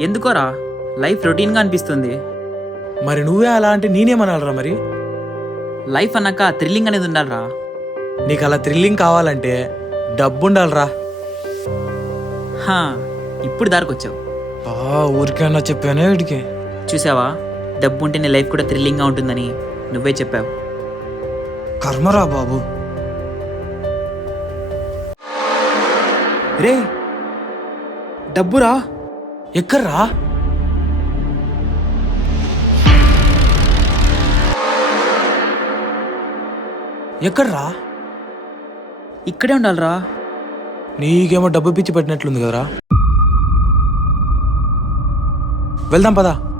ఎందుకోరా, life రొటీన్గా అనిపిస్తుంది. మరి నువ్వే అలా అంటే నేనేమనాలరా మరి? లైఫ్ అన్నాక థ్రిల్లింగ్ అనేది ఉండాలిరా. నీకు అలా థ్రిల్లింగ్ కావాలంటే డబ్బు ఉండాలిరా. హా, ఇప్పుడు దారికొచ్చావు. ఊరికైనా చెప్పానే వీడికి. చూసావా, డబ్బు ఉంటే నీ లైఫ్ కూడా థ్రిల్లింగ్గా ఉంటుందని నువ్వే చెప్పావు. కర్మరా బాబు. రే, డబ్బురా. ఎక్కడ్రా? ఎక్కడ్రా? ఇక్కడే ఉండాలిరా. నీకేమో డబ్బు పిచ్చి పెట్టినట్లుంది కదరా. వెళ్దాం పదా.